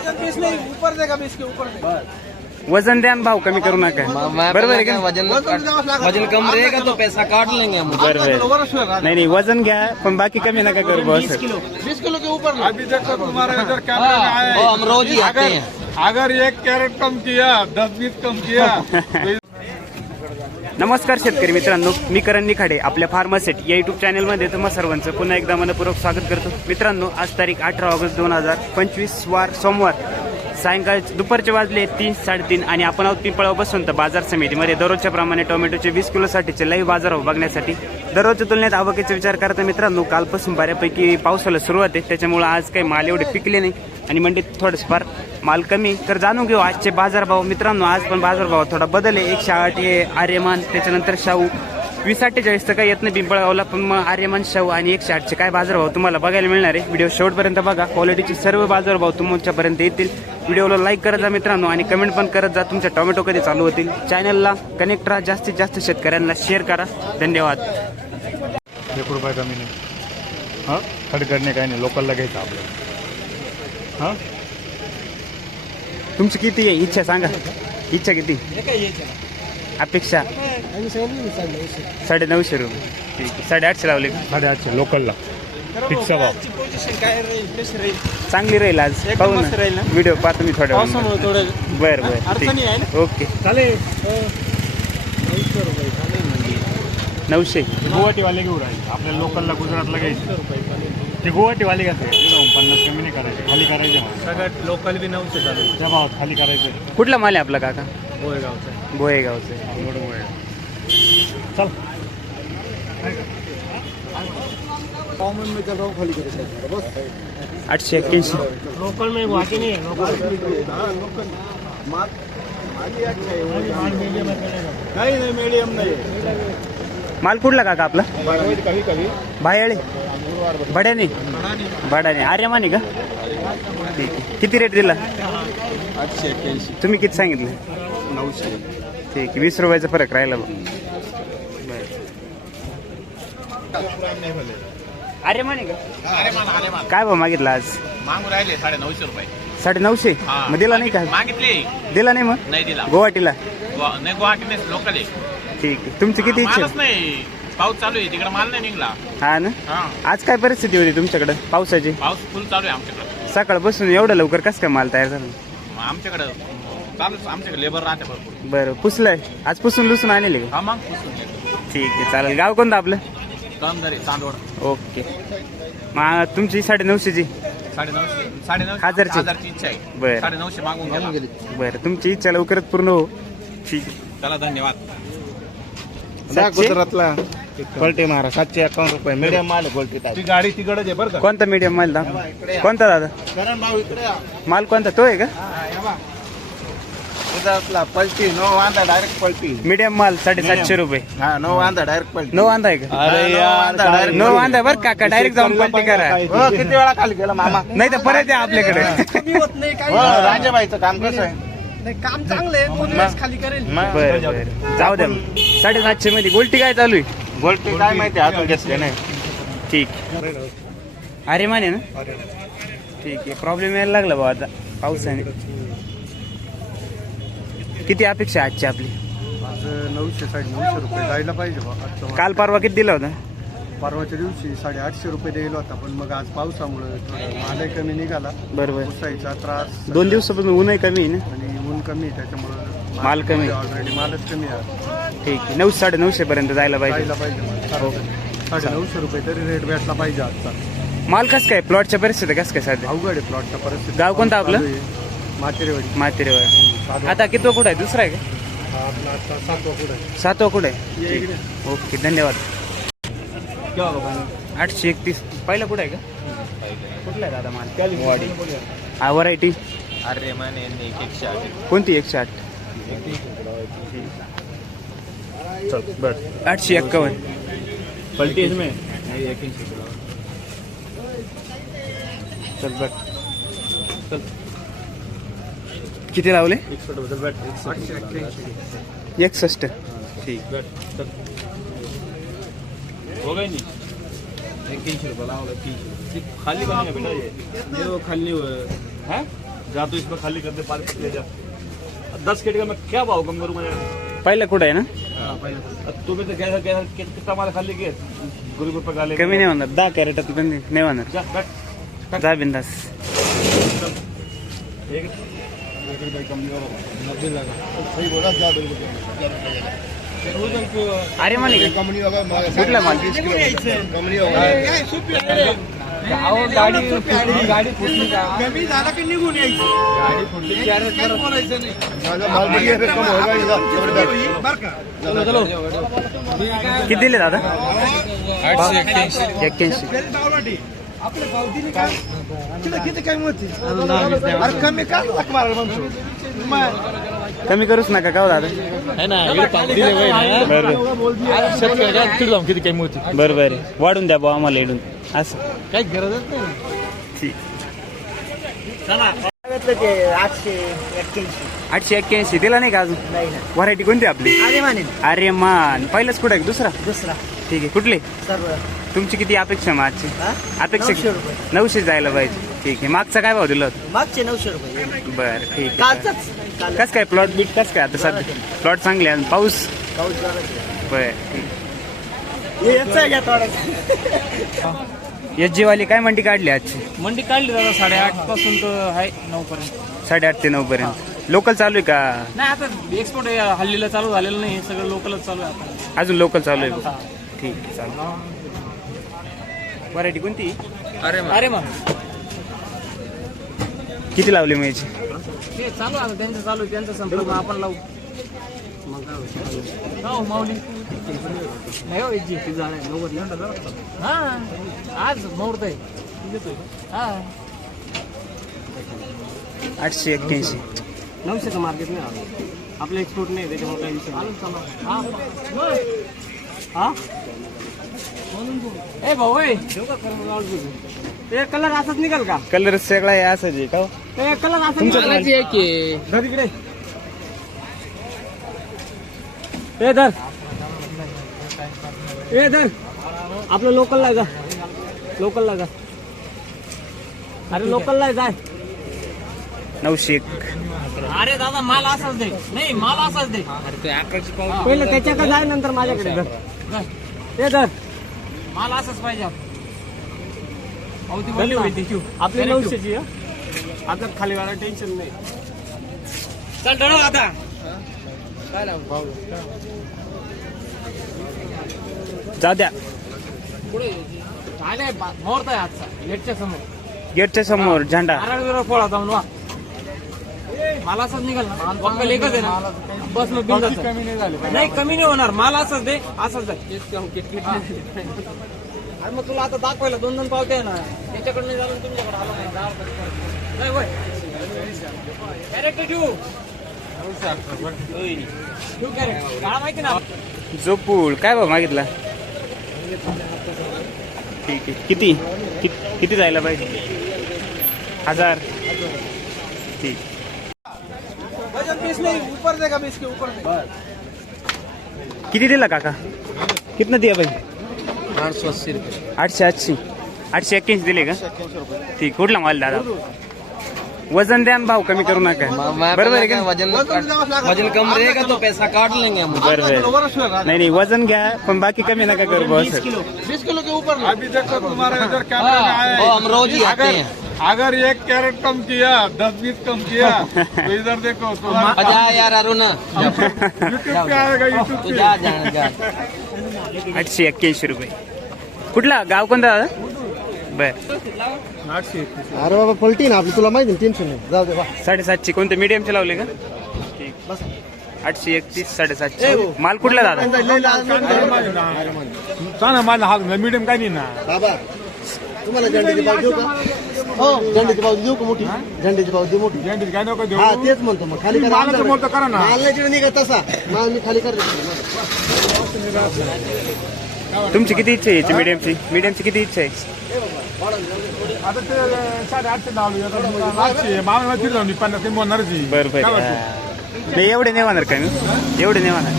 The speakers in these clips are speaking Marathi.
वज़न दे नहीं देगा बीस के ऊपर वज़न द्या भाव कमी करू नका बरोबर आहे का वज़न वज़न कम रहेगा तो पैसा काट लेंगे हम बरोबर। नाही नाही वज़न क्या है? बाकी कमी नका करो बस बीस किलो के ऊपर अभी देखो तुम्हारा इधर कैमरा में आया हम रोज ही आते अगर हैं। अगर एक कैरेट कम किया दस बीस कम किया तो नमस्कार शेतकरी मित्रांनो मी करण निखाडे आपल्या फार्मासेट या युट्यूब चॅनलमध्ये तुम्हा सर्वांचं पुन्हा एकदा मनपूर्वक स्वागत करतो. मित्रांनो आज तारीख अठरा ऑगस्ट दोन हजार पंचवीस वार सोमवार सायंकाळ दुपारचे वाजले तीन साडेतीन आणि आपण आहोत पिंपळाव बसून तर बाजार समितीमध्ये. दररोजच्या प्रमाणे टोमॅटोचे वीस किलोसाठीचे लई बाजार बघण्यासाठी. दररोजच्या तुलनेत आवकेचा विचार करता मित्रांनो कालपासून बऱ्यापैकी पावसाला सुरुवात आहे. त्याच्यामुळे आज काही माल एवढे पिकले नाही. आणि मंडीत थोडंसं फार माल कमी. तर जाणून घेऊ आजचे बाजारभाव मित्रांनो आज पण बाजारभाव थोडा बदल आहे. एकशे आठ हे आर्यमान त्याच्यानंतर शाहू. वीस अठ्ठेचाळीस तर काही येत नाही पिंपळगावला पण मग आर्यमान शाहू आणि एकशे आठचे काय बाजारभाव तुम्हाला बघायला मिळणार आहे? व्हिडिओ शेवटपर्यंत बघा. क्वालिटीचे सर्व बाजारभाव तुमच्यापर्यंत येतील. व्हिडिओला लाईक करत जा मित्रांनो आणि कमेंट पण करत जा. तुमच्या टोमॅटो कधी चालू होतील? चॅनलला कनेक्ट राहा. जास्तीत जास्त शेतकऱ्यांना शेअर करा. धन्यवाद. एक रुपये कमी नाही. हां? खड काही नाही. लोकलला घ्यायचं आपल्याला. हां? तुमची किती आहे? इच्छा सांगा. इच्छा किती? अपेक्षा? साडे नऊशे रुपये. ठीक आहे. साडेआठशे लावले का? साडेआठशे लोकलला. फिक्स भाव. चांगली राहील आज. एकदम पाहू मस्त राहील ना? ना? व्हिडिओ पाहतो मी थोड्या वेळाने. बरं बरं. ठीक. ओके. चालेल. नऊशे. गुवाहाटीवाले घेऊ राहिले. आपल्या लोकलला गुजरातला घ्यायचं. ते गुवाहाटीवाले घ्यायचे पन्नास कमी नाही करायचे खाली करायचे. सगळ्यात लोकल बी नव्हते चालू त्या भावात खाली करायचं. कुठला माल आहे आपला काका? गोळेगावचं बोयेगावचं. चल. आठशे एक्क्याऐंशी. लोकल में नहीं है लोकल नहीं नहीं मीडियम नहीं. माल कुठला काका आपला? कभी कभी बायाळे भड्याने. भड्याने. आर्यमाने का? ठीक आहे किती रेट दिला? आठशे एक्क्याऐंशी. तुम्ही किती सांगितलं? नऊशे. ठीक आहे वीस रुपयाचा फरक राहिला बघ. आर्यमाने का? काय भाव मागितला आज? मागून राहिले साडे नऊशे रुपये. साडे नऊशे हा. मग दिला नाही का? मागितले. दिला नाही मग? नाही दिला. गुवाहाटीला? गुवा- नाही गुवाहाटी नाही लोकल आहे. ठीक आहे. तुमची किती इच्छा मालच नाही. पाऊस चालू आहे तिकडे माल नाही निघला. हा ना? हा. आज काय परिस्थिती होती तुमच्याकडे? पावसाची? पाऊस फुल चालू आहे आमच्याकडे. सकाळपासून एवढं लवकर कसं काय माल तयार झाला? मग आमच्याकडे आमच्याकडे लेबर राहते भरपूर. बरं पुसलंय. आज पुसून लुसून आणले का? हा मग पुसून घे. ठीक आहे चालेल. गाव कोणतं आपलं? चांदवड. ओके. मग तुमची साडे नऊशेची साडे नऊशे साडे नऊशे हजारची? हजारची इच्छा आहे. बरं. साडे नऊशे मागून गेला. बरं तुमची इच्छा लवकरच पूर्ण हो. ठीक आहे. चला धन्यवाद? गुजरातला क्वालिटी मारा सातशे एकावन्न रुपये मीडियम माल क्वालिटी ती गाडी तिकडच आहे बरं का? कोणता मीडियम माल दाखव कोणता दादा? करण भाऊ इकडे या. माल कोणता? तो आहे का? गुजरातला पलटी नो वांदा डायरेक्ट पलटी. मीडियम माल साडेसातशे रुपये. हा नो वांदा डायरेक्ट पलटी. नो वांदा आहे का? अरे यार डायरेक्ट नो वांदा आहे बरं काका डायरेक्ट जाऊन पलटी करा. हो किती वेळा खाली गेला मामा? नाही तर परत या आपल्याकडे. हो राजाबाईचं काम कसं आहे? नाही काम चांगलं आहे दोन वेळेस खाली करेल. मग बरं बरं जाऊ द्या साडेसातशे मध्ये. गोल्टी काय चालू आहे? गोल्टी काय माहिती हातून घेतले नाही. ठीक. अरे माने ना? ठीक आहे प्रॉब्लेम यायला लागला भाऊ आता पावसाने. किती अपेक्षा आहे आजची आपली? नऊशे साडे नऊशे रुपये जायला पाहिजे बा आजचा काल परवा किती दिला होता? परवाच्या दिवशी साडेआठशे रुपये द्यायला होता पण मग आज पावसामुळे थोडं मालही कमी निघाला. बरोबर. त्रास. दोन दिवसापासून ऊनही कमी आहे ना? आणि कमी आहे, त्याच्यामुळं. माल कमी. ऑलरेडी मालच कमी आहे. ठीक आहे. नऊ साडे नऊशे पर्यंत जायला पाहिजे. जायला पाहिजे माल. साडे नऊशे रुपये तरी रेट भेटला पाहिजे आजचा. माल कसं काय? प्लॉटच्या परिस्थिती कसं काय सध्या? अवघड आहे प्लॉटचा परिस्थिती. गाव कोणतं आपलं? चालू आहे. मातेरेवाडी मातेरेवर आता कितवा कुठं आहे? दुसरा आहे का? हा आपला आता सातवा पुढे. सातवा कुठं आहे. ओके धन्यवाद. आठशे एकतीस. पहिला कुठं आहे का? कुठला आहे दादा माल? हा? व्हरायटी अरे माने एकशे आठ कोणती एकशे आठ आठशे एक्कावन्न. पलटी इसमें. चल बर किती लावले? आठशे एक्क्याऐंशी एकसष्ट. ठीक. हो गई नहीं रुपये खाली बेटा. हे. खाली हा? जा तो इसमें खाली कर दे पार्क ले जा। दस केट का मैं क्या भाव कम करूँ मैं? पहिला कुठं आहे ना? अब तुम्हें तो कैसा कैसा कि- कितना माल खाली किए? गुरु को पका ले कमी नाही होणार. दहा कॅरेटात पण नाही होणार. जा बैठ। जा बिंदास. एक अरे माने कुठला माल? कमी झाला की निघून यायचं. काही बोलायचं नाही. बरं का? किती दिले दादा? एक्क्याऐंशी. आपले तिला किती कमी होती अरे कमी का लाख मारायला म्हणतो. मग कमी करूच नका का हो दादा? किती कमी होती बरं बरं. वाढून द्या भाऊ आम्हाला इडून. असं. काही गरजच नाही ठीक. आठशे एक्क्याऐंशी. आठशे एक्क्याऐंशी. दिला नाही का अजून? नाही ना व्हरायटी कोणती आपली? अरे माने. अरे मान. पहिलंच कुठं आहे दुसरा? दुसरा. ठीक आहे. कुठले? सर्व. तुमची किती अपेक्षा मग आजची हा? अपेक्षा नऊशे रुपये. नऊशे जायला पाहिजे. ठीक आहे. मागचा काय भाव दिला होता? मागचे नऊशे रुपये. बरं ठीक आहे. कालचाच. काल कस काय प्लॉट बीट कस काय आता सध्या? प्लॉट चांगले आहे. पाऊस? पाऊस बर ठीक. आहे. याचा घ्या थोडासा? एस जी वाली काय मंडी काढली आजची? मंडी काढली दादा साडेआठपासून तर आहे नऊ पर्यंत. साडेआठ ते नऊ पर्यंत. लोकल चालू आहे का? नाही आता एक्सपोर्ट हल्लीला चालू झालेलं नाही सगळं लोकलच चालू आहे आता. अजून लोकल चालू आहे? बघ. ठीक आहे चालू व्हरायटी कोणती? अरे मग किती लावली मग याची? ते चालू आहे आता त्यांचं चालू आहे त्यांचा संपर्क मग आपण लावू. मग? हो माऊली. नाही हो जी आहे नव्वद हा आज मुहूर्त आहे हा आठशे एक्क्याऐंशी. नऊशेचं मार्केट नाही आलं आपलं एक्सपोर्ट नाही त्याच्यामुळे काही विषय. हा हा? ए भाऊ ए ते कलर असाच निघाल का? कलर सगळा आहे असंच आहे का हो? ते कलर असं तुमचं निघाल. काय? धर इकडे. ए धर. ए धर. आपलं लोकल ला जा. लोकल ला जा. अरे लोकल ला जाय नऊशे एक अरे दादा माल असाच दे. नाही माल असाच दे. पहिलं त्याच्याकडे जाय नंतर माझ्याकडे धर. धर. ते धर. माल असाच पाहिजे. आपली. नऊशेची हं? आता खाली वाला टेन्शन नाही. चल डळो आता. जाऊ द्या. पुढे आले मुहूर्त आहे आजचा गेटच्या समोर. गेटच्या समोर झेंडा. नारळ पोळा जाऊन वा. मला असंच निघाल ना. वक्कल एकच आहे ना. बस मग बिंदास कमी नाही झाले. नाही कमी नाही होणार. मला असंच दे. असंच आहे अरे मग तुला आता दाखवायला दोन दोन पावते आहे ना. त्याच्याकडे नाही झालं तुमच्याकडे. आलो नाही. दहा रुपये कमी. नाही होय कॅरेट ठेवू. ठेवू कॅरेट काळा माहिती ना. जोपूळ काय भाव मागितला? ठीक आहे. किती? कि- किती जायला पाहिजे? हजार. ठीक. किती दिला काका? कितना दिया भाई? आठशे आठशे आठशे एक्क्याऐंशी दिले का? ठीक कुठला माल दादा? वजन द्या आणि भाव कमी करू नका. बरोबर आहे का? वजन वजन कम रहेगा तो पैसा काट लेंगे हम बरोबर नाही नाही वजन घ्या पण बाकी कमी नका करू बॉस बीस किलो. के ऊपर अभी देखो तुम्हारे इधर वो हम रोज ही आते हैं। अगर एक कैरेट कम किया दस बीस कम किया तो इधर देखो तो जा यार अरुण। यूट्यूब पे आएगा यूट्यूब तू जा जा जा। आठशे एक्क्याऐंशी रुपये. कुठला? गाव कोणता? दादा अरे बाबा पलटी ना आपली तुला माहिती टेन्शन नाही. जाऊ दे वा. साडेसातशे. कोणते मीडियमचे लावले का? ठीक आठशे एकतीस साडेसातशे. माल कुठला दादा? ना माझा हा मीडियम काय नाही ना. बाबा तुम्हाला झेंड्याची पावती देऊ का? हो झेंड्याची पावती देऊ का मोठी? झेंड्याची पावती देऊ मोठी? गॅरंटी काय नको देऊ. हा तेच म्हणतो मग. खाली करा मोठं करा ना. माल नाही निघत तसा. माल मी खाली करते. तुमची किती इच्छा आहे याची मीडियमची मीडियमची किती इच्छा आहे? आता ते लावले आठशे मामा तिथे जाऊन पन्नास काही बोलणारच आहे. बर बर. काय वाटतं? नाही एवढे नाही होणार का मी एवढे नाही होणार.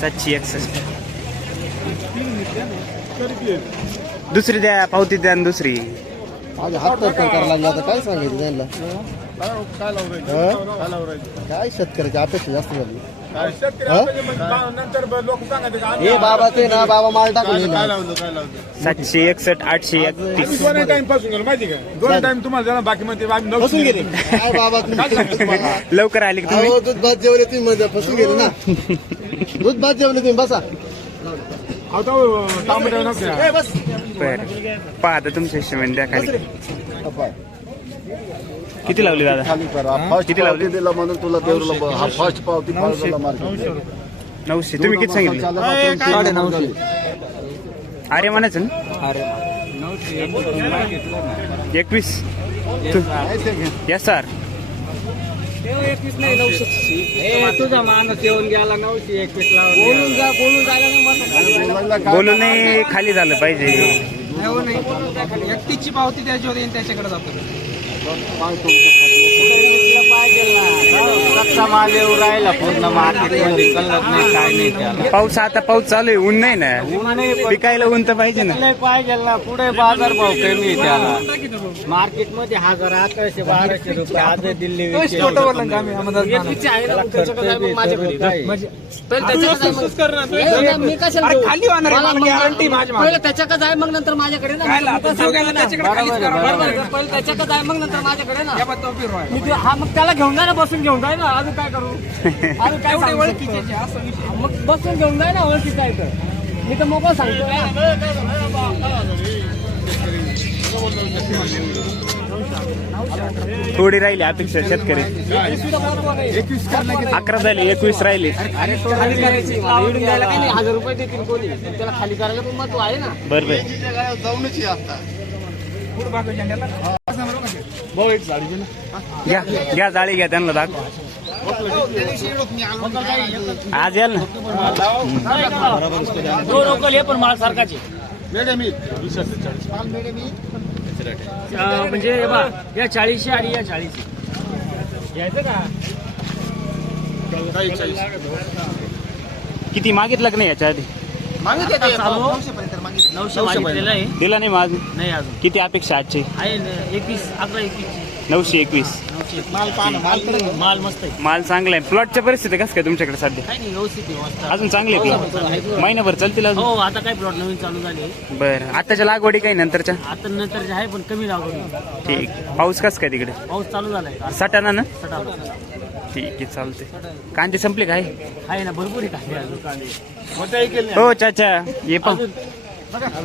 सातशे एकसष्ट. दुसरी द्या पावती द्या आणि दुसरी. माझे हात तर करायला लागले आता काय सांगायचं त्यांना? हं? काय शेतकऱ्याची अपेक्षा जास्त झाली? हं? हे बाबा ते ना बाबा माल टाकून. सातशे एकसष्ट आठशे एकतीस. दोन टाइमपासून गेलो माहिती का? दोन टाइम तुम्हाला जरा बाकी मध्ये आम्ही फसून नऊ गेले. काय बाबा तुम्ही लवकर आले का तुम्ही? अहो दूध भात जेवले तुम्ही मध्ये फसून गेले ना. दूध भात जेवले तुम्ही बसा. आता टमाटर नव्हते बस. बर. पहा आता तुमच्या हिशोबाने द्या खाली. किती लावली दादा? खाली करा. फर्स्ट किती लावली? दिला म्हणून तुला देवला हा फर्स्ट पावती पावतीला मार्केट नऊशे. तुम्ही किती सांगितले? अरे म्हणायचं ना? एकवीस. येस सर तुझा माणूस येऊन गेला नऊशे एकवीस ला बोलून जा बोलून जायला नाही. बोलून नाही खाली झालं पाहिजे. एकटीची पावती द्यायची होती आणि त्याच्याकडे जातो. माल येऊ राहिला पूर्ण मार्केटमध्ये कळत नाही काय नाही त्याला. पाऊस आता पाऊस चालू आहे ऊन नाही ना? पिकायला ऊन तर पाहिजे ना. पाहिजे ना पुढे बाजार भाव कमी आहे त्याला. मार्केटमध्ये हजार अकराशे बाराशे रुपये आज दिल्ली मी कशाला पहिलं त्याच्याकडे आहे मग नंतर माझ्याकडे ना. पहिलं त्याच्याकडे आहे मग नंतर माझ्याकडे ना. मी ते- हा मग त्याला घेऊन जाय ना बसून घेऊन जाय ना. अजून काय करू? अजून काय सांगू? मग बसून घेऊन जाय ना ओळखीचा आहे तर. मी तर मोकळं सांगतो थोडी राहिली अपेक्षा शेतकरी. अकरा झाली एकवीस राहिली. खाली करायची. इकडून द्यायला काही नाही. हजार रुपये देतील कोणी. पण त्याला खाली करायला पण महत्त्व आहे ना. बर बर. जाऊनच ये आता घ्या घ्या जाळी घ्या त्यांना दाखव. आज याल ना. दोन लोकल हे पण माल सारखाचे म्हणजे हे बा या चाळीसशे आणि या चाळीसशे. घ्यायचं का किती मागितलं का नाही याच्या आधी? दिला नाही माझ नाही अजून. किती अपेक्षा आजची? एकवीस अकरा एकवीस. नऊशे एकवीस. माल माल मस्त आहे. माल चांगला आहे. प्लॉटच्या परिस्थिती कसं काय तुमच्याकडे सध्या? काय नाही व्यवस्थित आहे मस्त अजून चांगले प्लॉट महिनाभर चालतील अजून? हो आता काय प्लॉट नवीन चालू झाले. बरं. आताच्या लागवडी काही नंतरच्या? आता नंतर जे आहे पण कमी लागवड. ठीक. पाऊस कसं काय तिकडे? पाऊस चालू झालाय. सटाणा ना? सटाव ठीक आहे चालते कांदे संपले काय आहे? ना भरपूर आहे कांदे अजून. हो चाचा. ये पा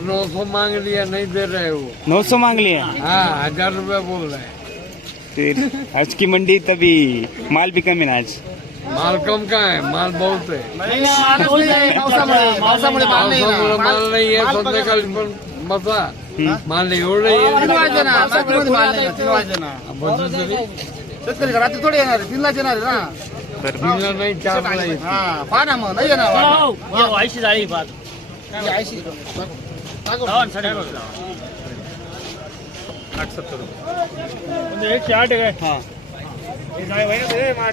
नौ सौ मांग लिया नहीं दे रहे हो. नौ सौ मांग लिया हाँ हजार रुपया बोल रहे हैं फिर। आज की मंडी तभी। माल भी कम है ना आज। माल कम का है माल बहुत है। पावसामुळे पावसामुळे माल नाही ना. पावसामुळे माल नाही आहे संध्याकाळी पण माल एवढं तीन आहे वाजले ना मार्केटमध्ये माल नाही ना, तीन वाजले ना शेतकरी रात्री थोडे येणार आहे, तीनलाच येणार आहे ना। बरं तीनला नाही. हा पहा ना मग नाही येणार हो, हो, ऐंशी जाळी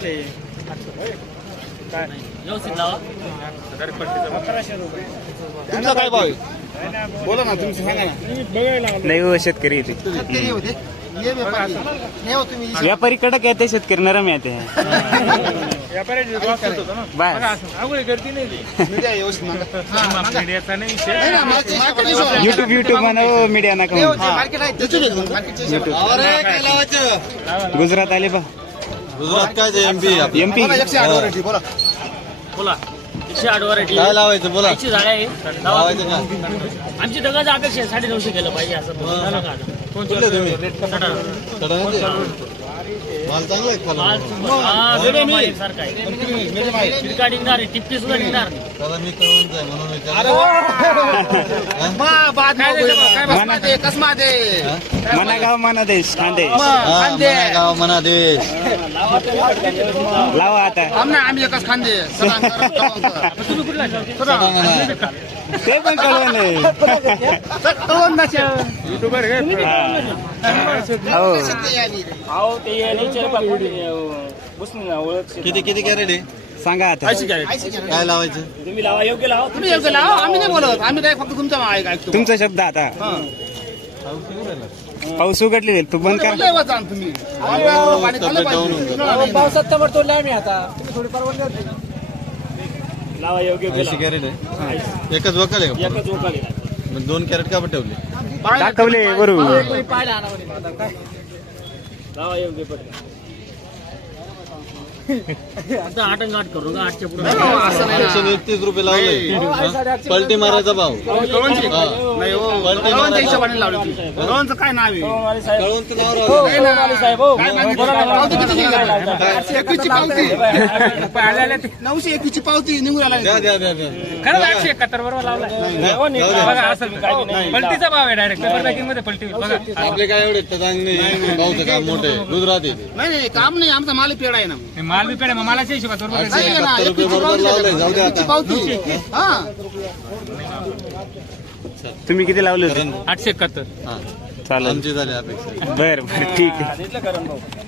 ही. लावा. व्यवस्थित लावा. तुमचा काय भाव आहे? बोला ना तुमचं सांगा ना. नाही हो शेतकरी येते शेतकरी होते ये व्यापारी नाही हो तुम्ही व्यापारी कडक येते शेतकरी नरम येते मीडिया व्यवस्थित मागा. हा, मागा. नाही. युट्यूब युट्यूब म्हणा मीडिया नका हो, मार्केट आहे मार्केटच्या हिशोबाने. गुजरात आले बा गुजरात काय ते एमपी बोला, एकशे आठ व्हरायटी, बोला. बोला. एकशे आठ व्हरायटी काय लावायचं बोला. जाळ्या आहे. लावा. लावायचं का? आमची दगाच अपेक्षा आहे साडे नऊशे केलं पाहिजे असं. बोलू आता. कुठले तुम्ही? माल चांगला आहे. हा, निघणार टिप्पी सुद्धा निघणार त्याला मी कळून जाय म्हणून विचार मा, बाद मा, काय बसमध्ये, कसमध्ये? मना गाव मना देश खांदे खांदे. गाव म्हणा देश लावा आता. आम्ही आम्ही एकच खांदे. तुम्ही कुठला. ते पण कळवलं नाही. हो. ते यायचे बा, कुठे, अहो, बसून ओळख किती किती कॅरेट आहे? सांगा आता. काय लावायचं? तुम्ही लावा योग्य लावा. तुम्ही योग्य लावा, आम्ही नाही बोलत. आम्ही काय फक्त तुमचा ऐकतो. तुमचा शब्द आता. पाऊस उघडलेले तू बंद कर. पावसात टमाटर तोडले आम्ही आता. थोडी. ऐंशी कॅरेट आहे. एकच वकाल आहे मग दोन कॅरेट का ठेवले दाखवले बरोबर. आणा. आता एकतीस रुपये लावले. पलटी मारायचा भाव. हा. पलटी काय नाव आहे. एकवीसची पावती. नऊशे एकवीसची पावती निघून खरंच एकशे एकाहत्तर बरोबर. बघा असं पलटीचा भाव आहे डायरेक्ट पेपर पॅकिंगमध्ये पलटी आपले काय एवढे चांगले. भाऊचं काम मोठे गुजरात. नाही नाही काम नाही. आमचा माल पेड आहे ना. हे माल बी पेड मग ना. पावती हा. तुम्ही किती लावले होते? आठशे एकाहत्तर. हा. चालेल. आमची झाली अपेक्षा. बर बर ठीक आहे.